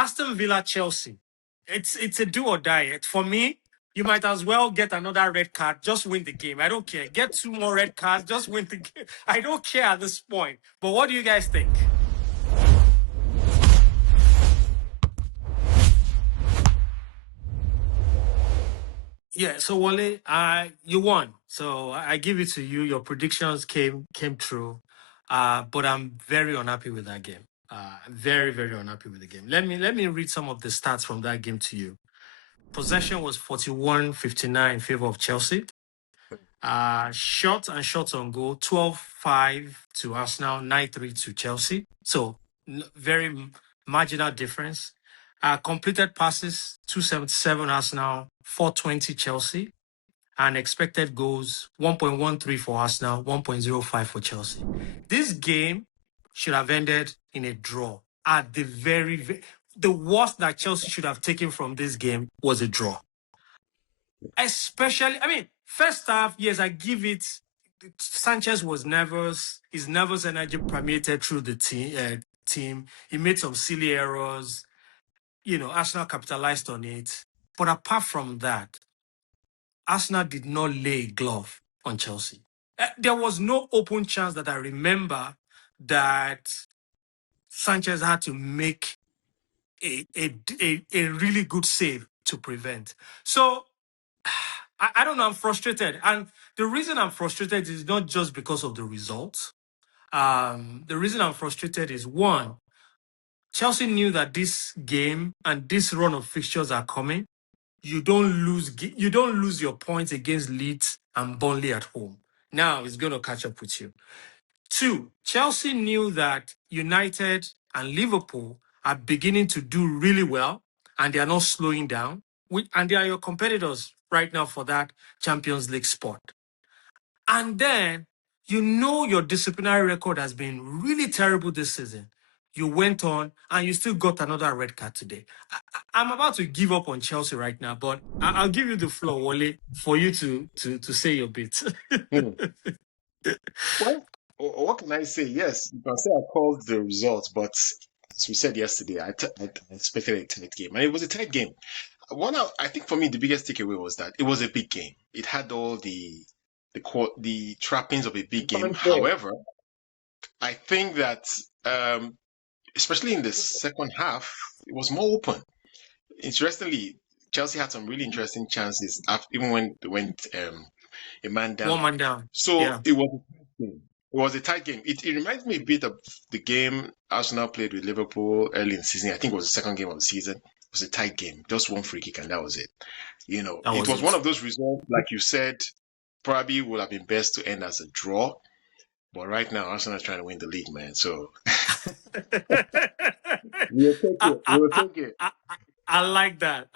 Aston Villa, Chelsea. It's a do or die. For me, you might as well get another red card. Just win the game. I don't care. Get 2 more red cards. Just win the game. I don't care at this point. But what do you guys think? Yeah, so Wale, you won. So I give it to you. Your predictions came true. But I'm very unhappy with that game. Very, very unhappy with the game. Let me read some of the stats from that game to you. Possession was 41-59 in favor of Chelsea. Shots and shots on goal, 12-5 to Arsenal, 9-3 to Chelsea. So very marginal difference. Completed passes, 277 Arsenal, 420 Chelsea. And expected goals, 1.13 for Arsenal, 1.05 for Chelsea. This game should have ended in a draw. At the the worst that Chelsea should have taken from this game was a draw. Especially, first half, yes, I give it. Sanchez was nervous. His nervous energy permeated through the team. He made some silly errors. Arsenal capitalized on it. But apart from that, Arsenal did not lay a glove on Chelsea. There was no open chance that I remember that Sanchez had to make a really good save to prevent. So I don't know. I'm frustrated. And the reason I'm frustrated is not just because of the results. The reason I'm frustrated is, one, Chelsea knew that this game and this run of fixtures are coming. You don't lose your points against Leeds and Burnley at home. Now it's going to catch up with you. 2, Chelsea knew that United and Liverpool are beginning to do really well and they are not slowing down. And they are your competitors right now for that Champions League spot. And then, your disciplinary record has been really terrible this season. You went on and you still got another red card today. I'm about to give up on Chelsea right now, but I'll give you the floor, Wale, for you to say your bit. Well, what can I say? Yes, you can say I called the results, but as we said yesterday, I expected a tight game, and it was a tight game. I think for me, the biggest takeaway was that it was a big game. It had all the trappings of a big game. However, I think that especially in the second half, it was more open. Interestingly, Chelsea had some really interesting chances even when they went a man down. 1 man down. So Yeah. it was a tight game. It reminds me a bit of the game Arsenal played with Liverpool early in the season. I think it was the second game of the season. It was a tight game, just one free kick, and that was it. It was one of those results, like you said, probably would have been best to end as a draw. But right now, Arsenal is trying to win the league, man. So we'll take it. I like that.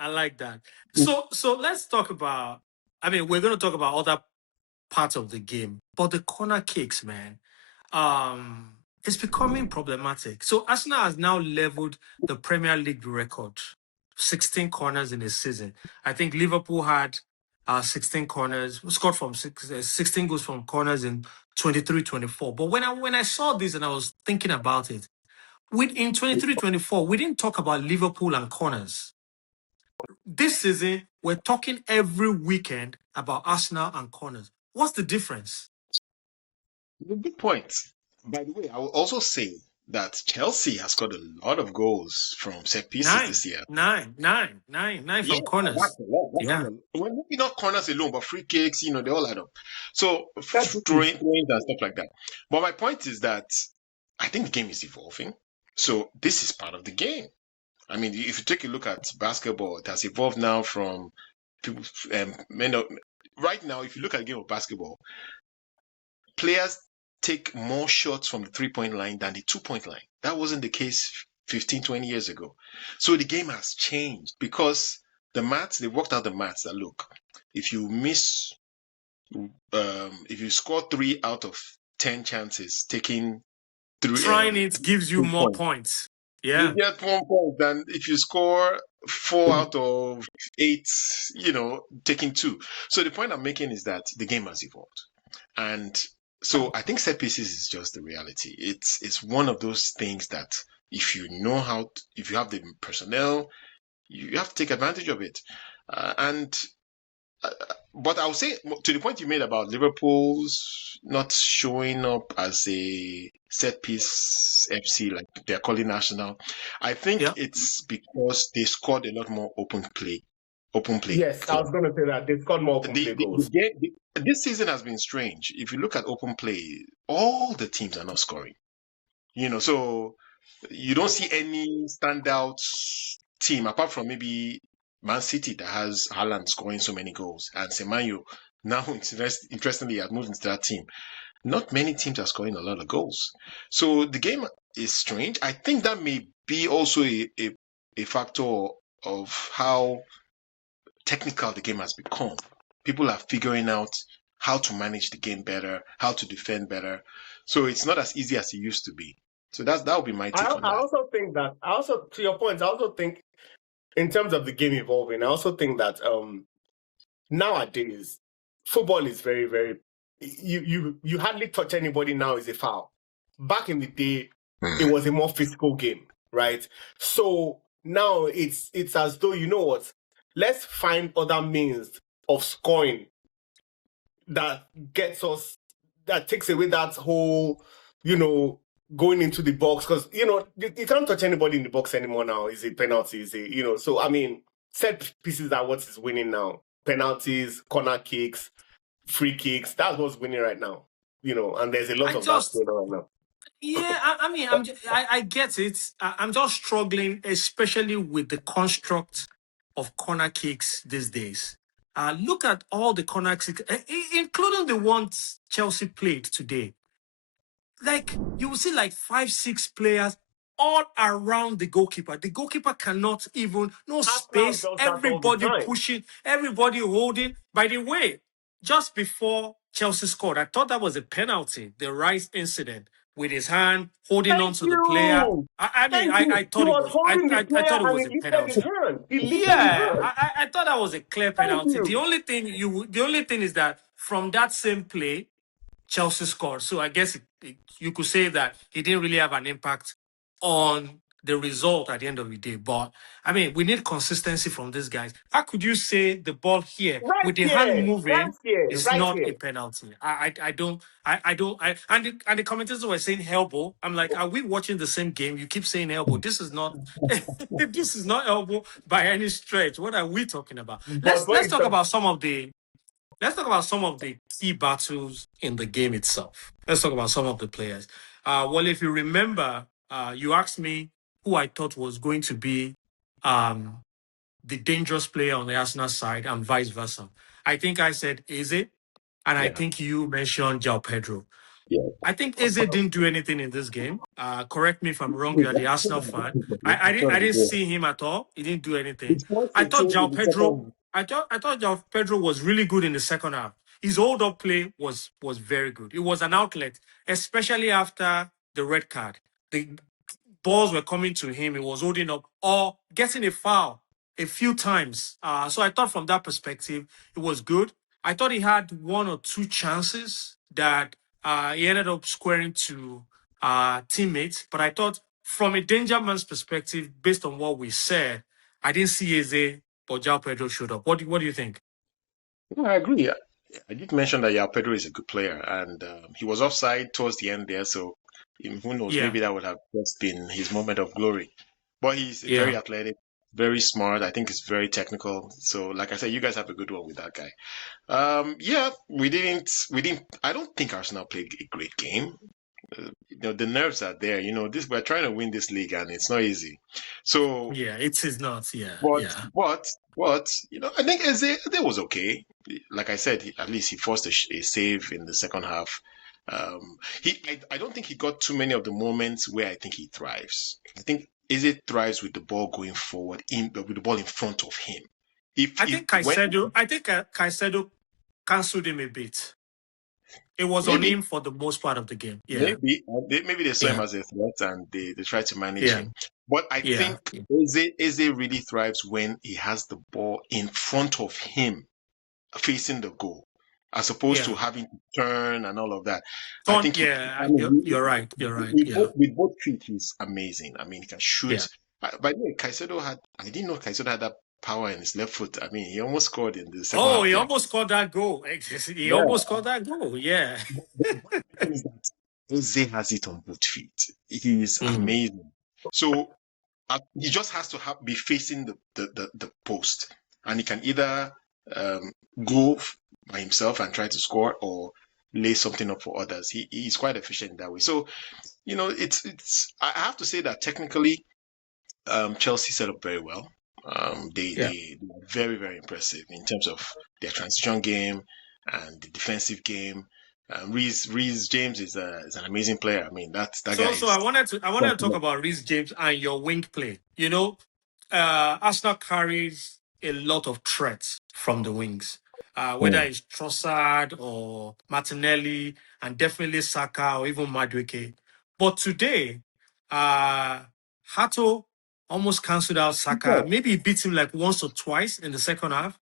So let's talk about. We're going to talk about other parts of the game, but the corner kicks, man, it's becoming problematic. So Arsenal has now leveled the Premier League record, 16 corners in a season. I think Liverpool had 16 corners, scored from 16 goals from corners in 23-24. But when I saw this and I was thinking about it, in 23-24, we didn't talk about Liverpool and corners. This season, we're talking every weekend about Arsenal and corners. What's the difference? Good point. By the way, I will also say that Chelsea has got a lot of goals from set pieces this year. Nine from corners. That's a lot. Yeah. Well, maybe not corners alone, but free kicks, they all add up. So throwing and stuff like that. But my point is that I think the game is evolving. So this is part of the game. If you take a look at basketball, it has evolved now from people. Right now, if you look at a game of basketball, players take more shots from the 3-point line than the 2-point line. That wasn't the case 15, 20 years ago. So the game has changed because they worked out the maths that look, if you score 3 out of 10 chances, taking 3, trying it gives you more points. Yeah. You get 1 point than if you score 4 out of 8, taking 2. So the point I'm making is that the game has evolved. And so I think set pieces is just the reality. It's one of those things that, If you know if you have the personnel, you have to take advantage of it. And but I'll say to the point you made about Liverpool's not showing up as a set piece FC like they're calling Arsenal. I think Yeah. it's because they scored a lot more open play Yes, I for was going to say that they scored more open play the goals. game. This season has been strange. If you look at open play, all the teams are not scoring. So you don't see any standout team apart from maybe Man City that has Haaland scoring so many goals and Semenyo now interestingly has moved into that team. Not many teams are scoring a lot of goals. So the game is strange. I think that may be also a factor of how technical the game has become. People are figuring out how to manage the game better, how to defend better. So it's not as easy as it used to be. So that would be my take on I that. also think that, to your point, I also think in terms of the game evolving, I also think that nowadays football is very, very, you hardly touch anybody now is a foul. Back in the day, it was a more physical game, right? So now it's as though, you know what, let's find other means of scoring that takes away that whole, going into the box, because you can't touch anybody in the box anymore now. Is a penalty, so I mean, set pieces are what is winning now. Penalties, corner kicks, free kicks, that's what's winning right now. And there's a lot I of that just going on right now. Yeah, I mean, I get it. I'm just struggling, especially with the construct of corner kicks these days. Look at all the corner kicks, including the ones Chelsea played today. Like, you will see like 5, 6 players all around the goalkeeper. The goalkeeper cannot even, no Arsenal space, does that all the everybody time. pushing, everybody holding. By the way, just before Chelsea scored, I thought that was a penalty, the Rice incident with his hand holding on Thank to the player. you. I mean, Thank you. I He thought it was was, holding the I player thought it and was he a lifted his penalty. hand. He lifted his Yeah, hand. I thought that was a clear Thank penalty. you. The only thing is that from that same play, Chelsea scored. So I guess you could say that it didn't really have an impact on the result at the end of the day. But I mean, we need consistency from these guys. How could you say the ball here Right with the hand here. Right moving here. is Right not here. a penalty? I don't and the commentators were saying elbow. I'm like, are we watching the same game? You keep saying elbow. This is not this is not elbow by any stretch. What are we talking about? But Let's talk about some of the key battles in the game itself. Let's talk about some of the players. Well, if you remember, you asked me who I thought was going to be um, the dangerous player on the Arsenal side and vice versa. I think I said Eze, and I Yeah. think you mentioned João Pedro. Yeah. I think Eze didn't do anything in this game. Correct me if I'm wrong. You're the Arsenal fan. I didn't see him at all. He didn't do anything. I thought João Pedro. I thought João Pedro was really good in the second half. His hold-up play was very good. It was an outlet, especially after the red card. The balls were coming to him. He was holding up or getting a foul a few times. So I thought from that perspective, it was good. I thought he had 1 or 2 chances that he ended up squaring to teammates. But I thought from a danger man's perspective, based on what we said, I didn't see Eze, but João Pedro showed up. What do you think? Yeah, I agree. I did mention that Yao Pedro is a good player, and he was offside towards the end there, so who knows? Yeah, Maybe that would have just been his moment of glory. But he's yeah. very athletic, very smart. I think he's very technical. So, like I said, you guys have a good one with that guy. Yeah, we didn't. I don't think Arsenal played a great game. The nerves are there. This we're trying to win this league, and it's not easy. So, Yeah, it is not. Yeah, but yeah. but I think Eze was okay. Like I said, at least he forced a save in the second half. I don't think he got too many of the moments where I think he thrives. I think Eze thrives with the ball going forward, with the ball in front of him. I If think when Caicedo cancelled him a bit. It was on maybe him for the most part of the game. Yeah, maybe they saw him yeah, as a threat and they tried to manage yeah, him. But I yeah. think Eze really thrives when he has the ball in front of him, facing the goal. as opposed to having to turn and all of that. I think you're right. You're right. with both feet, he's amazing. I mean, he can shoot. Yeah. By the way, I didn't know Caicedo had that power in his left foot. I mean, he almost scored in the second half. He almost scored that goal. He almost scored that goal. Yeah. The thing is that Jose has it on both feet. He's amazing. So he just has to be facing the post, and he can either go by himself and try to score or lay something up for others. He's quite efficient in that way. So, it's I have to say that technically, Chelsea set up very well. They are very, very impressive in terms of their transition game and the defensive game. Reece James is an amazing player. I mean, that guy. So I wanted to talk about Reece James and your wing play. Arsenal carries a lot of threats from the wings, whether it's Trossard or Martinelli, and definitely Saka or even Madueke. But today, Hato almost cancelled out Saka. Maybe he beat him like once or twice in the second half.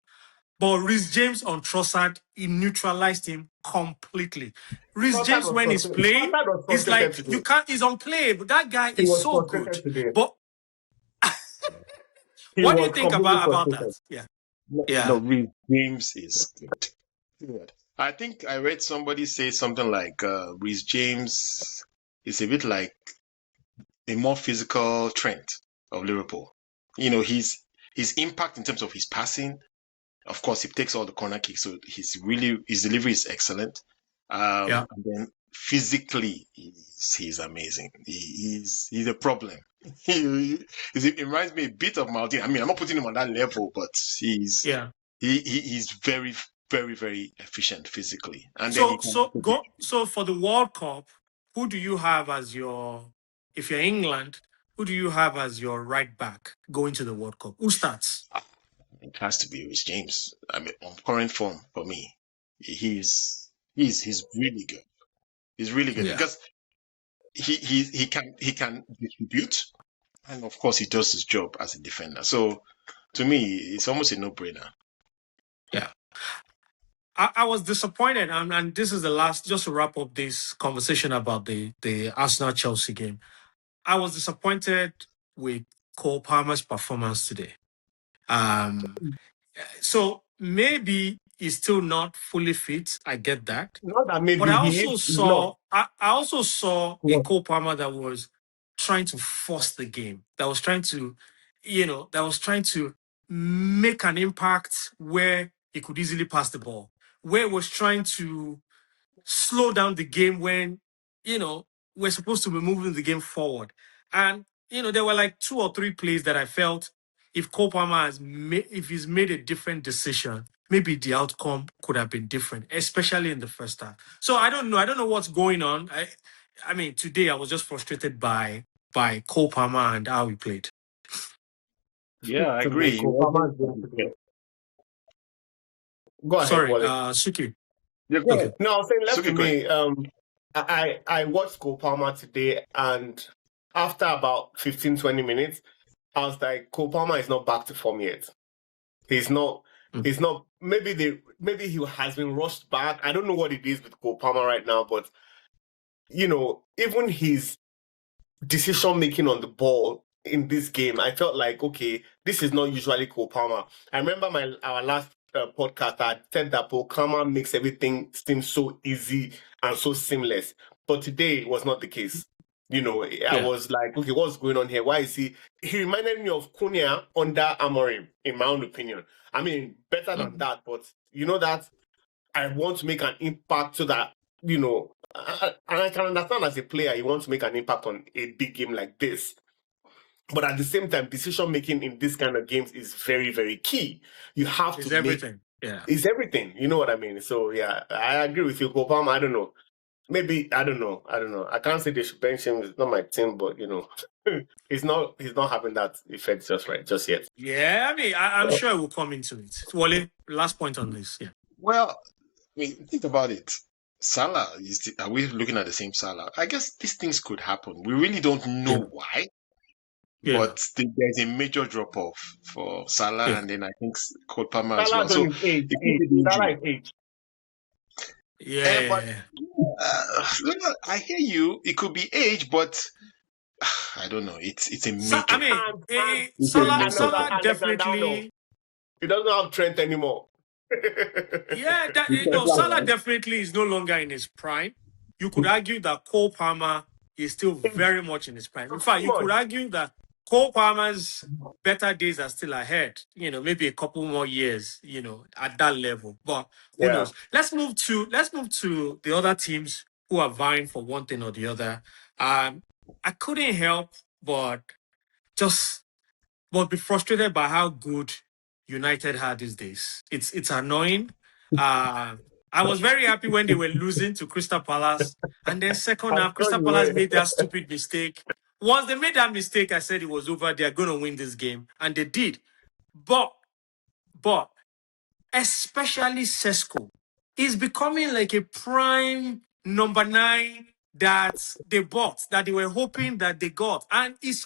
But Reece James on Trossard, he neutralized him completely. Reece James, when he's playing, he's like, you can't, he's on play, but that guy is so good. Today. But what do you think about that? No, Reece James is good. I think I read somebody say something like Reece James is a bit like a more physical Trent of Liverpool. His impact in terms of his passing. Of course, he takes all the corner kicks, so his delivery is excellent. And then physically, he's amazing. He's a problem. It reminds me a bit of Maldini. I mean, I'm not putting him on that level, but he's very, very, very efficient physically. And so for the World Cup, who do you have as if you're England, who do you have as your right back going to the World Cup? Who starts? It has to be Reece James. I mean, on current form for me, he's really good. He's really good because he can distribute, and of course he does his job as a defender. So to me, it's almost a no-brainer. Yeah. I was disappointed, and this is the last, just to wrap up this conversation about the Arsenal-Chelsea game. I was disappointed with Cole Palmer's performance today. So maybe he's still not fully fit. I get that. Not that maybe, but I also saw a Cole Palmer that was trying to force the game, that was trying to make an impact where he could easily pass the ball, where it was trying to slow down the game when, we're supposed to be moving the game forward. And, there were like 2 or 3 plays that I felt if Cole Palmer if he's made a different decision, maybe the outcome could have been different, especially in the first half. So I don't know. I don't know what's going on. I mean, today I was just frustrated by Cole Palmer and how he played. Yeah, I agree. Cole Palmer Go ahead, sorry, Wally. Suki. Yeah, go ahead. No, I was saying left to me. I watched Cole Palmer today, and after about 15, 20 minutes, I was like, Cole Palmer is not back to form yet. He's not. He's not. Maybe he has been rushed back. I don't know what it is with Cole Palmer right now, but even his decision making on the ball in this game, I felt like, okay, this is not usually Cole Palmer. I remember our last podcast, I said that Cole Palmer makes everything seem so easy and so seamless, but today it was not the case. I was like, okay, what's going on here? Why is he reminded me of Cunha under Amorim, in my own opinion. I mean, better than that, but that I want to make an impact so that, and I can understand as a player, you want to make an impact on a big game like this. But at the same time, decision making in this kind of games is very, very key. You have to everything. It's everything. You know what I mean? So yeah, I agree with you, Cole Palmer. I don't know. Maybe I don't know. I can't say they should bench him. It's not my team, but he's not having that effect just yet. Yeah, I mean, I'm sure we'll come into it. Wally, last point on this. Yeah. Well, I mean, think about it. Salah, are we looking at the same Salah? I guess these things could happen. We really don't know why. Yeah. But there's a major drop off for Salah, and then I think Cole Palmer as well. So Salah is age. But Yeah. I hear you. It could be age, but I don't know. It's a So I making. mean, And It's a see making. another Salah Alexander Arnold. definitely. He doesn't have Trent anymore. Yeah, that, You said that, Salah right? definitely is no longer in his prime. You could argue that Cole Palmer is still very much in his prime. In fact, Come you could on. argue that Cole Palmer's better days are still ahead. Maybe a couple more years. At that level. But who Yeah. knows? Let's move to the other teams who are vying for one thing or the other. I couldn't help but just be frustrated by how good United had these days. It's annoying. Uh, I was very happy when they were losing to Crystal Palace, and then second I'm half, sure Crystal you Palace were. made that stupid mistake. Once they made that mistake, I said it was over. They are going to win this game, and they did. But especially Sesko, is becoming like a prime number 9 that they bought, that they were hoping that they got. And he's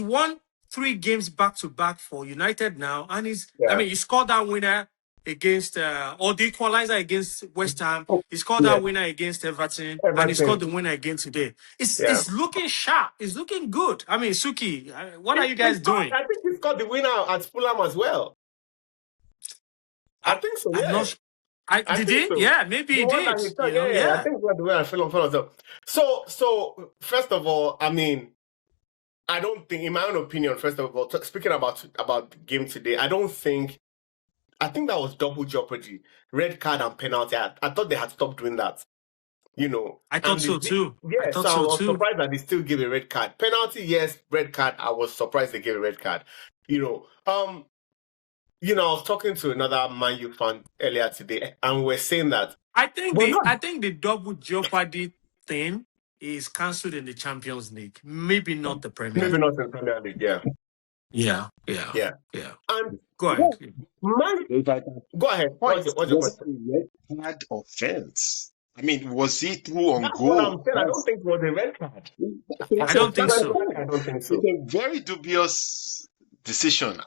won 3 games back to back for United now. And Yeah. he scored that winner against, or the equalizer against West Ham. Oh, He scored yeah. that winner against Everton, and he scored Everton. the winner again today. Yeah. It's looking sharp. It's looking good. Suki, what are you He guys scored, doing? I think he scored the winner at Fulham as well. I I, think so, I'm yeah. not. I Did think he? so. Yeah, maybe The he one did. that he said, yeah, I Yeah. think the winner at Fulham. So first of all, I mean, I don't think, in my own opinion, first of all, speaking about the game today, I think that was double jeopardy, red card and penalty. I thought they had stopped doing that, I thought and so too. I yeah, thought so I so was too. surprised that they still gave a red card. Penalty, yes, red card. I was surprised they gave a red card. I was talking to another Man U fan earlier today, and we're saying that I think we're the not I think the double jeopardy thing is cancelled in the Champions League. Maybe not the Premier maybe League. not in Premier League, yeah. Yeah. Yeah. Yeah. And Go ahead. Man, If I go ahead. point, What's your was it question? a red card offense? I mean, was he through on That's what goal? I'm saying. I don't think it was a red card. I That's a don't think very, so. I don't think it's so. a very dubious decision.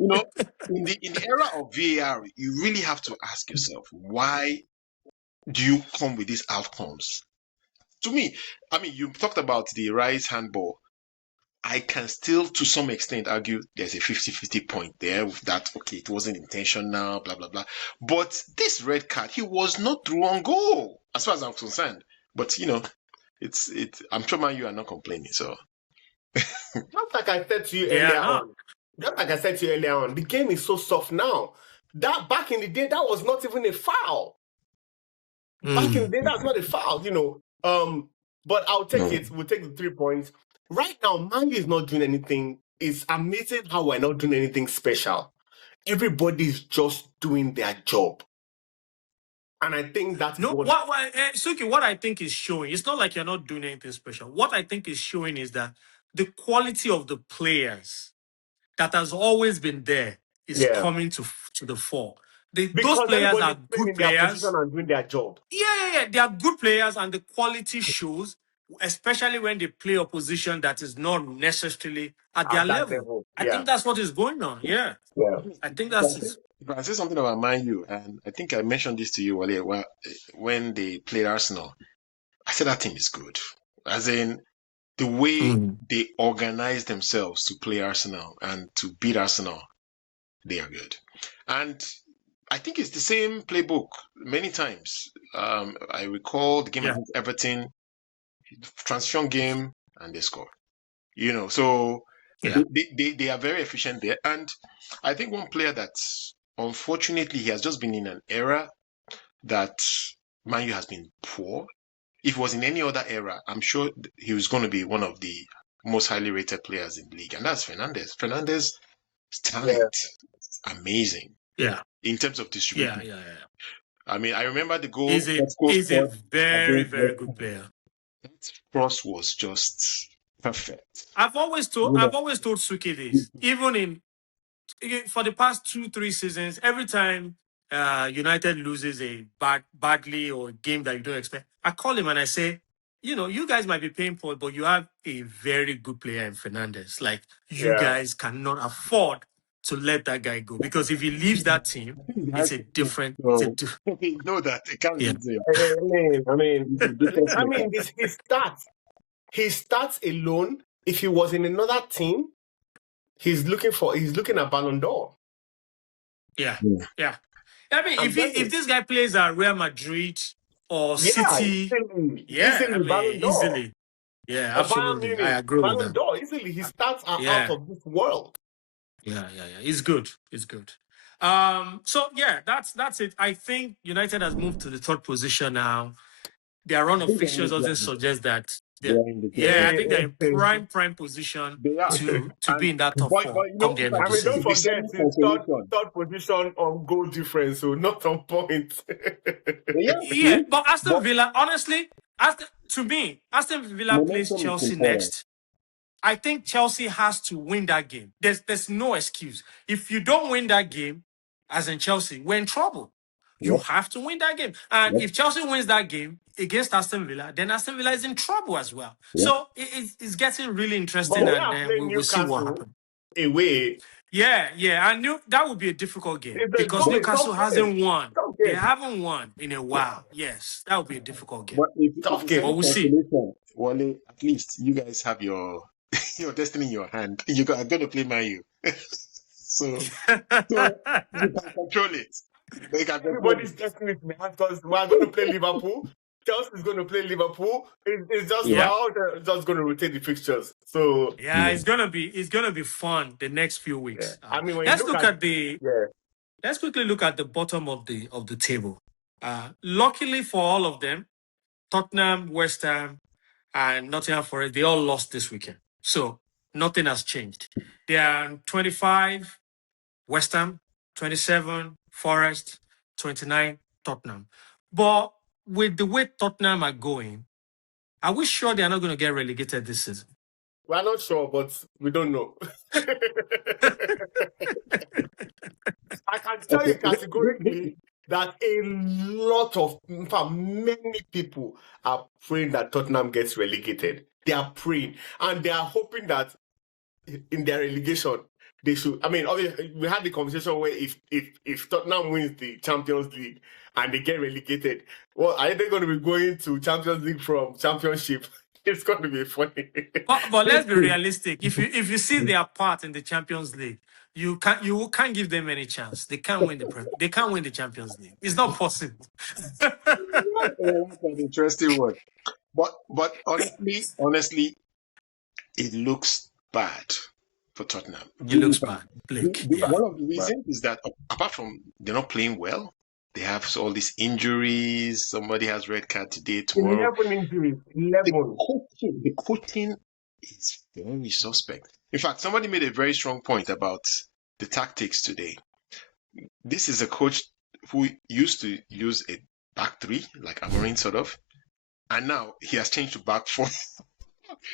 You know, in the era of VAR, you really have to ask yourself, why do you come with these outcomes? To me, I mean, you talked about the Rice handball. I can still, to some extent, argue there's a 50-50 point there with that, okay, it wasn't intentional, blah, blah, blah. But this red card, he was not through on goal, as far as I'm concerned. But, I'm sure man, you are not complaining, so. Just like I said to you They are earlier not. on. The game is so soft now. That back in the day, that was not even a foul. Back in the day, that's not a foul, But I'll take it. We'll take the 3 points. Right now, Man U is not doing anything. It's amazing how we're not doing anything special. Everybody's just doing their job. And I think that's No, Suki, what I think is showing, it's not like you're not doing anything special. What I think is showing is that the quality of the players that has always been there is coming to the fore. Those because players are everybody's playing good in their position players. and doing their job. Yeah. They are good players, and the quality shows, especially when they play a position that is not necessarily at their At that level. level. I Yeah. think that's what is going on. Yeah. Yeah. I think that's it. If I say something about Man U, and I think I mentioned this to you earlier, when they played Arsenal, I said that team is good. As in, the way they organize themselves to play Arsenal and to beat Arsenal, they are good. And I think it's the same playbook many times. I recall the game against Everton, transition game, and they score. So Yeah. they are very efficient there. And I think one player that, unfortunately, he has just been in an era that Man U has been poor. If it was in any other era, I'm sure he was going to be one of the most highly rated players in the league, and that's Fernandes. Fernandes' talent is amazing. Yeah. In terms of distribution. Yeah. I mean, I remember the goal He's a scored very, against very West good Ham. player. That cross was just perfect. I've always told Suki this. Even for the past 2-3 seasons, every time United loses a badly or a game that you don't expect, I call him and I say, you guys might be paying for it, but you have a very good player in Fernandes. Like, you guys cannot afford to let that guy go, because if he leaves that team, it's a different. So, you know that it can't Yeah. be easy. I mean, his stats alone. If he was in another team, he's looking at Ballon d'Or. Yeah. Yeah. Yeah. I mean, I'm telling if this guy plays at Real Madrid or City, easily Ballon d'Or. easily. Yeah, Or Bayern absolutely. Munich, I agree with Ballon that. d'Or, easily. His stats are Yeah. out of this world. Yeah. It's good. It's good. So yeah, that's it. I think United has moved to the third position now. Their run of fixtures doesn't suggest that. I think they're in prime position They are. to be in that top But, four you come know, the end of I the mean, don't season. forget his third position on goal difference, so not on points. Yeah, but Aston Villa, honestly, to me, Aston Villa plays Chelsea next. I think Chelsea has to win that game. There's no excuse. If you don't win that game, as in Chelsea, we're in trouble. You have to win that game. And if Chelsea wins that game against Aston Villa, then Aston Villa is in trouble as well. So it's getting really interesting, But and we'll see what happens. Away. Yeah, I knew that would be a difficult game because Newcastle hasn't won. They haven't won in a while. Yes, that would be a difficult game. But Tough game. But we'll see. Wale, at least you guys have your destiny in your hand. You are going to play Man U. so you can control it. Everybody's destiny in the hand because we're going to play Liverpool. Chelsea's going to play Liverpool. It's just just going to rotate the fixtures. So it's gonna be fun the next few weeks. I mean, when let's you look at the let's quickly look at the bottom of the table. Luckily for all of them, Tottenham, West Ham, and Nottingham Forest, they all lost this weekend. So nothing has changed. They are 25, West Ham, 27, Forest, 29, Tottenham. But with the way Tottenham are going, are we sure they are not going to get relegated this season? We're not sure, but we don't know. I can tell you categorically that many people are praying that Tottenham gets relegated. They are praying, and they are hoping that in their relegation, they should. I mean, obviously, we had the conversation where if Tottenham wins the Champions League and they get relegated, well, are they going to be going to Champions League from Championship? It's going to be funny. But let's be realistic. If you see their part in the Champions League, you can't give them any chance. They can't win they can't win the Champions League. It's not possible. That's an interesting one. But honestly, it looks bad for Tottenham. It looks bad. One of the reasons is that apart from they're not playing well, they have all these injuries. Somebody has red card today, tomorrow. 11 injuries. 11. The coaching is very suspect. In fact, somebody made a very strong point about the tactics today. This is a coach who used to use a back three, like Amorim sort of, and now he has changed to back four.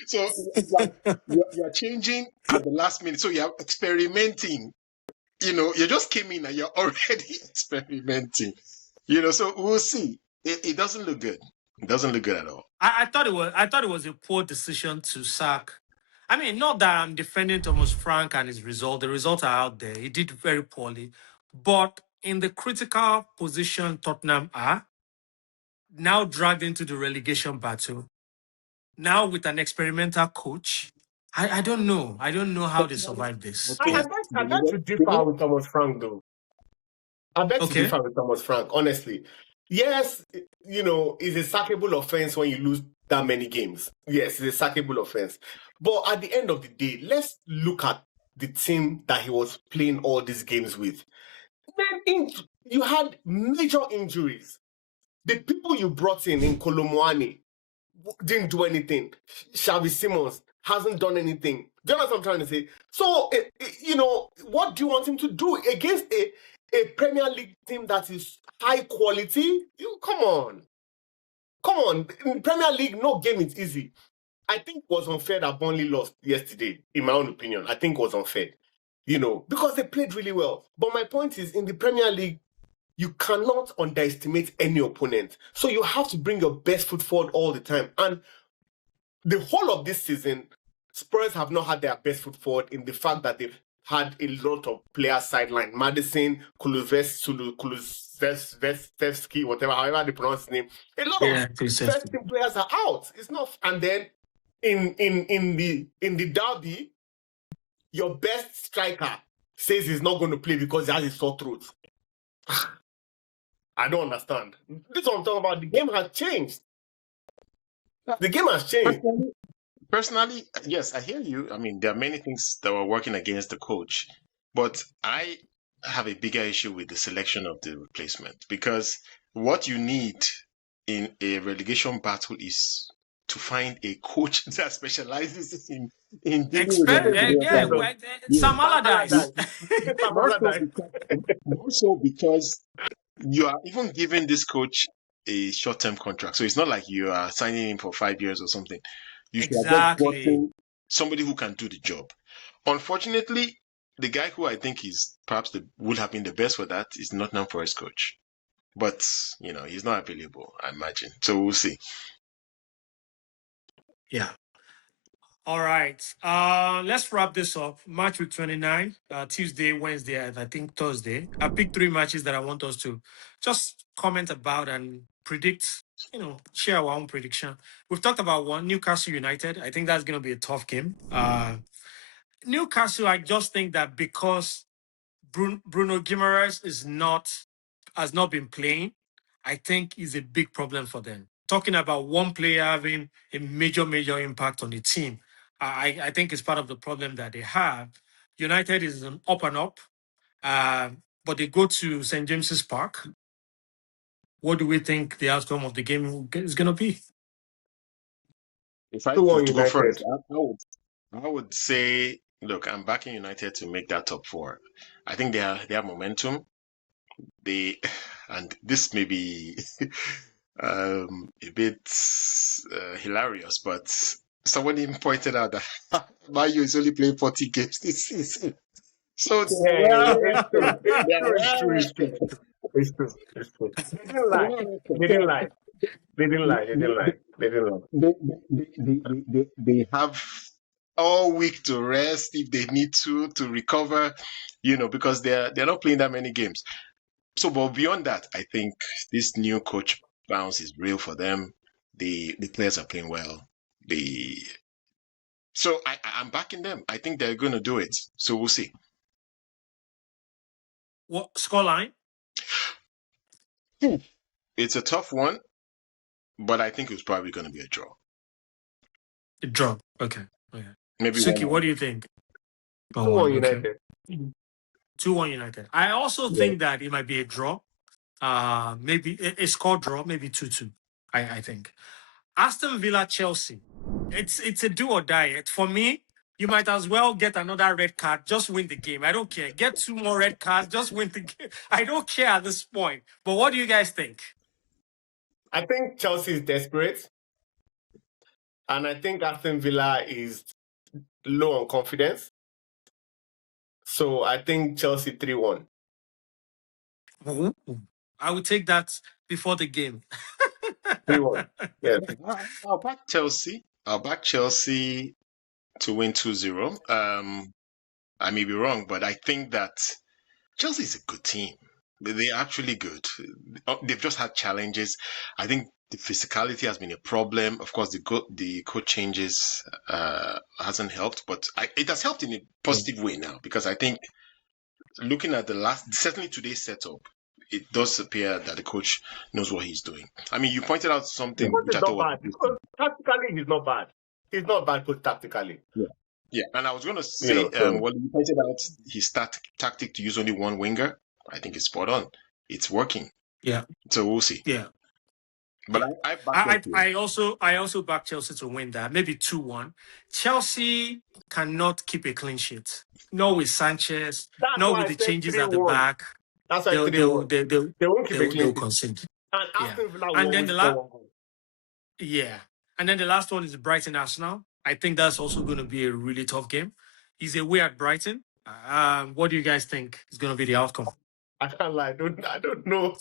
So it's like you're changing at the last minute. So you're experimenting. You just came in and you're already experimenting. So we'll see. It doesn't look good. It doesn't look good at all. I thought it was a poor decision to sack. I mean, not that I'm defending Thomas Frank and his result. The results are out there. He did very poorly. But in the critical position Tottenham are, now dragged into the relegation battle, now with an experimental coach, I don't know. I don't know how they survive this. I bet to differ with Thomas Frank, though. I bet to differ with Thomas Frank, honestly. Yes, it's a sackable offense when you lose that many games. Yes, it's a sackable offense. But at the end of the day, let's look at the team that he was playing all these games with. Man, you had major injuries. The people you brought in Kolomwani, didn't do anything. Xavi Simons hasn't done anything. Do you know what I'm trying to say? So, what do you want him to do against a Premier League team that is high quality? Come on. In Premier League, no game is easy. I think it was unfair that Burnley lost yesterday, in my own opinion. I think it was unfair, because they played really well. But my point is, in the Premier League, you cannot underestimate any opponent. So you have to bring your best foot forward all the time. And the whole of this season, Spurs have not had their best foot forward in the fact that they've had a lot of players sidelined. Madison, Kulusevski, whatever, however they pronounce his name. A lot of first team players are out. It's not, and then in the derby, your best striker says he's not going to play because he has a sore throat. I don't understand. This is what I'm talking about. The game has changed. The game has changed. Personally, yes, I hear you. I mean, there are many things that were working against the coach, but I have a bigger issue with the selection of the replacement, because what you need in a relegation battle is to find a coach that specializes in dealing with Sam Allardyce. More so because you are even giving this coach a short-term contract, so it's not like you are signing him for 5 years or something. You should have just gotten somebody who can do the job. Unfortunately, the guy who I think is perhaps would have been the best for that is Nottingham Forest coach. But, he's not available, I imagine. So we'll see. Yeah. All right. Let's wrap this up. Matchweek 29, Tuesday, Wednesday, and I think Thursday. I picked 3 matches that I want us to just comment about and predict, share our own prediction. We've talked about one, Newcastle United. I think that's going to be a tough game. Newcastle, I just think that because Bruno Guimaraes has not been playing, I think is a big problem for them. Talking about one player having a major impact on the team, I think it's part of the problem that they have. United is an up and up, but they go to St. James's Park. What do we think the outcome of the game is going to be? If I were to go first, I would say, look, I'm backing United to make that top 4. I think they have momentum. And this may be a bit hilarious, but somebody pointed out that Man U is only playing 40 games this season. So it's true. They didn't lie. They have all week to rest if they need to recover, because they're not playing that many games. So, but beyond that, I think this new coach bounce is real for them. The players are playing well. So I'm backing them. I think they're going to do it. So we'll see. What scoreline? It's a tough one, but I think it's probably going to be a draw. A draw. Okay. Maybe Suki, what do you think? 2-1 United. 2-1 United. I also think that it might be a draw. Maybe a score draw, maybe 2-2. I think. Aston Villa Chelsea. It's a do or die. For me, you might as well get another red card. Just win the game. I don't care. Get 2 more red cards. Just win the game. I don't care at this point. But what do you guys think? I think Chelsea is desperate. And I think Aston Villa is low on confidence. So I think Chelsea 3-1. I would take that before the game. 3-1. Yeah. I'll back Chelsea. To win 2-0. I may be wrong, but I think that Chelsea is a good team. They're actually good. They've just had challenges. I think the physicality has been a problem. Of course, the coach changes hasn't helped, but it has helped in a positive way now, because I think looking at certainly today's setup, it does appear that the coach knows what he's doing. I mean, you pointed out something which I thought was because tactically he's not bad. He's not bad, but tactically. Yeah. And I was going to say, when you pointed out his tactic to use only one winger, I think it's spot on. It's working. Yeah. So we'll see. Yeah. But I also back Chelsea to win that, maybe 2-1. Chelsea cannot keep a clean sheet. No with Sanchez, no with the changes at the back. That's why they won't keep a clean sheet. And then and then the last one is Brighton Arsenal. I think that's also going to be a really tough game. He's away at Brighton. What do you guys think is going to be the outcome? I can't lie. I don't know.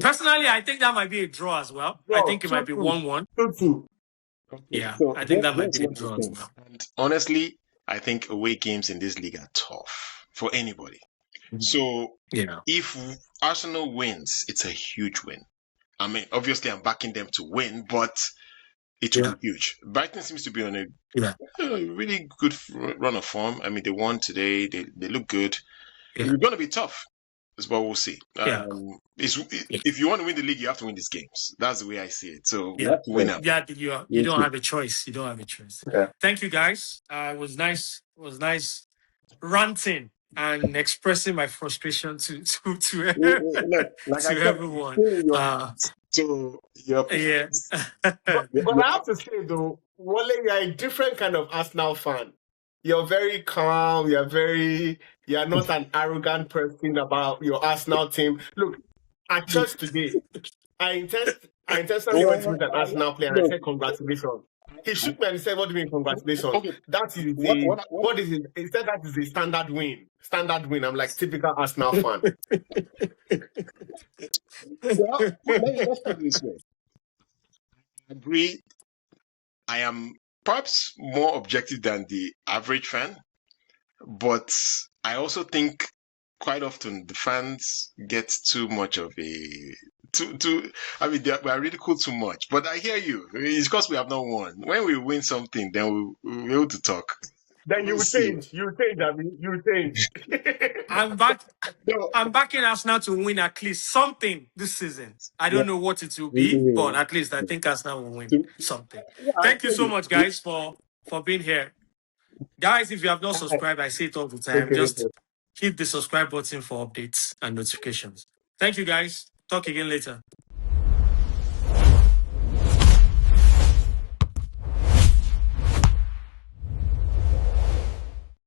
Personally, I think that might be a draw as well. I think it might be 1-1. 2-2. Yeah, So I think that might here's be the what I draw as think. well. And honestly, I think away games in this league are tough for anybody. So Yeah, if Arsenal wins, it's a huge win. I mean, obviously, I'm backing them to win, but it will yeah, be huge. Brighton seems to be on a yeah, really good run of form. I mean, they won today. They look good. yeah, It's going to be tough. That's what we'll see. yeah, yeah. If you want to win the league, you have to win these games. That's the way I see it. So we Yeah, have to win out. yeah, you Thank don't you. have a choice. You don't have a choice. Yeah. Thank you, guys. It was nice. It was nice ranting and expressing my frustration Look, like I to said, everyone. still in your hands. So your Yeah. But I have to say though, Wale, you're a different kind of Arsenal fan. You're very calm. You're not an arrogant person about your Arsenal team. Look, at church today, I intentionally went to meet an Arsenal player and I look, said congratulations. He shook me and he said, "What do you mean congratulations? okay. That is What what is it?" He said that is a standard win. Standard win. I'm like typical Arsenal fan. well, let's put it this way. I agree. I am perhaps more objective than the average fan, but I also think quite often the fans get too much of a too. I mean, we are ridiculed too much. But I hear you. It's because we have not won. When we win something, then we'll be able to talk. Then you We'll will see. change. You will change, I mean, you will change. I'm back. No, I'm backing Arsenal to win at least something this season. I yeah, don't know what it will be, but at least I think Arsenal will win something. I Thank you told so you. much, guys, for being here. Guys, if you have not subscribed, I say it all the time. Just hit the subscribe button for updates and notifications. Thank you, guys. Talk again later.